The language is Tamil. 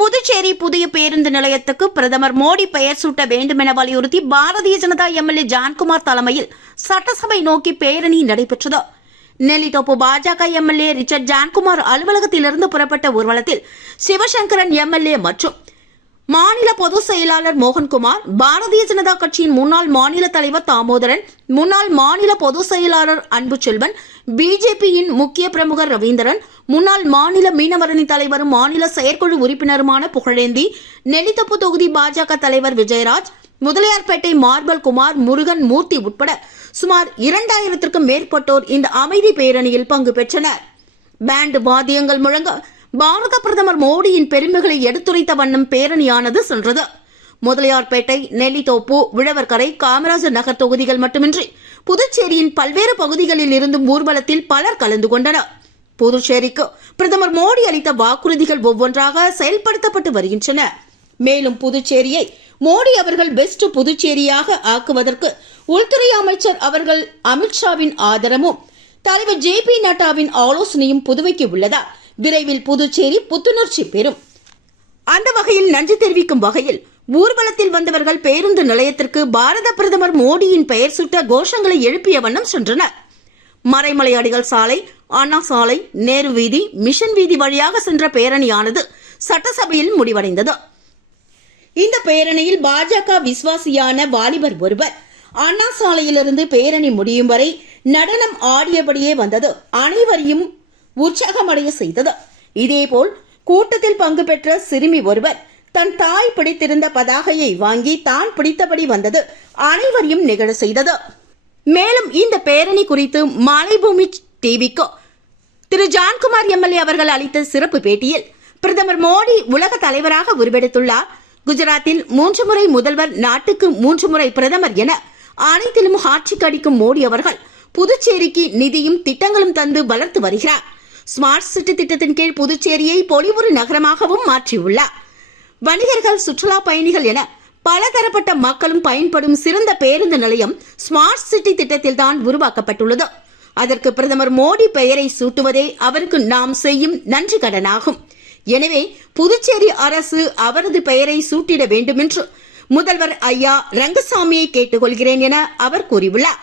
புதுச்சேரி புதிய பேருந்து நிலையத்துக்கு பிரதமர் மோடி பெயர் சூட்ட வேண்டும் என வலியுறுத்தி பாரதிய ஜனதா எம்எல்ஏ ஜான்குமார் தலைமையில் சட்டசபை நோக்கி பேரணி நடைபெற்றது. நெல்லித்தோப்பு பாஜக எம்எல்ஏ ரிச்சர்ட் ஜான்குமார் அலுவலகத்திலிருந்து புறப்பட்ட ஊர்வலத்தில் சிவசங்கரன் எம்எல்ஏ மற்றும் மாநில பொதுச் செயலாளர் மோகன்குமார் பாரதிய ஜனதா கட்சியின் முன்னாள் மாநில தலைவர் தாமோதரன் முன்னாள் மாநில பொதுச் செயலாளர் அன்பு செல்வன் பிஜேபியின் முக்கிய பிரமுகர் ரவீந்திரன் முன்னாள் மாநில மீனவரணி தலைவரும் மாநில செயற்குழு உறுப்பினருமான புகழேந்தி நெல்லித்தப்பு தொகுதி பாஜக தலைவர் விஜயராஜ் முதலியார்பேட்டை மார்பல் குமார் முருகன் மூர்த்தி உட்பட சுமார் இரண்டாயிரத்திற்கும் மேற்பட்டோர் இந்த அமைதி பேரணியில் பங்கு பெற்றனர். பேண்ட் வாத்தியங்கள் முழங்க பாரத பிரதமர் மோடியின் பெருமைகளை எடுத்துரைத்த வண்ணம் பேரணியானது சென்றது. முதலியார்பேட்டை நெல்லித்தோப்பு விழவர்கரை காமராஜர் நகர் தொகுதிகள் மட்டுமின்றி புதுச்சேரியின் பல்வேறு பகுதிகளில் இருந்தும் ஊர்வலத்தில் பலர் கலந்து கொண்டனர். புதுச்சேரிக்கு பிரதமர் மோடி அளித்த வாக்குறுதிகள் ஒவ்வொன்றாக செயல்படுத்தப்பட்டு வருகின்றன. மேலும் புதுச்சேரியை மோடி அவர்கள் பெஸ்ட் புதுச்சேரியாக ஆக்குவதற்கு உள்துறை அமைச்சர் அவர்கள் அமித்ஷாவின் ஆதரவும் தலைவர் ஜே பி நட்டாவின் ஆலோசனையும் புதுவைக்கு உள்ளதா? விரைவில் புதுச்சேரி புத்துணர்ச்சி பெறும். அந்த வகையில் நன்றி தெரிவிக்கும் வகையில் ஊர்வலத்தில் வந்தவர்கள் பேருந்து நிலையத்திற்கு பாரத பிரதமர் மோடியின் பெயர் சுட்ட கோஷங்களை எழுப்பிய வண்ணம் சென்றனர். மறைமலையாடிகள் சாலை அண்ணா சாலை நேரு வீதி மிஷன் வீதி வழியாக சென்ற பேரணியானது சட்டசபையில் முடிவடைந்தது. இந்த பேரணியில் பாஜக விசுவாசியான வாலிபர் ஒருவர். அண்ணா சாலையிலிருந்து பேரணி முடியும் வரை நடனம் ஆடியபடியே வந்தது. அனைவரையும் உற்சாகமடைய செய்தது. இதேபோல் கூட்டத்தில் பங்கு பெற்ற சிறுமி ஒருவர் தன் தாய் பிடித்திருந்த பதாகையை வாங்கி தான் பிடித்தபடி வந்தது. அனைவரையும் நிகழ செய்தது. மேலும் இந்த பேரணி குறித்து மாலைபூமி டிவிக்கு திரு ஜான்குமார் எம்எல்ஏ அவர்கள் அளித்த சிறப்பு பேட்டியில் பிரதமர் மோடி உலக தலைவராக உருவெடுத்துள்ளார். குஜராத்தில் மூன்று முறை முதல்வர் நாட்டுக்கு மூன்று முறை பிரதமர் என அனைத்திலும் ஆட்சிக்கு அடிக்கும் மோடி அவர்கள் புதுச்சேரிக்கு நிதியும் திட்டங்களும் தந்து வளர்த்து வருகிறார். ஸ்மார்ட் சிட்டி திட்டத்தின் கீழ் புதுச்சேரியை பொலிவுறு நகரமாகவும் மாற்றியுள்ளார். வணிகர்கள் சுற்றுலா பயணிகள் என பலதரப்பட்ட மக்களும் பயன்படும் சிறந்த பேருந்து நிலையம் ஸ்மார்ட் சிட்டி திட்டத்தில் தான் உருவாக்கப்பட்டுள்ளது. அதற்கு பிரதமர் மோடி பெயரை சூட்டுவதே அவருக்கு நாம் செய்யும் நன்றி கடனாகும். எனவே புதுச்சேரி அரசு அவரது பெயரை சூட்டிட வேண்டும் என்று முதல்வர் ஐயா ரங்கசாமியை கேட்டுக்கொள்கிறேன் என அவர் கூறியுள்ளார்.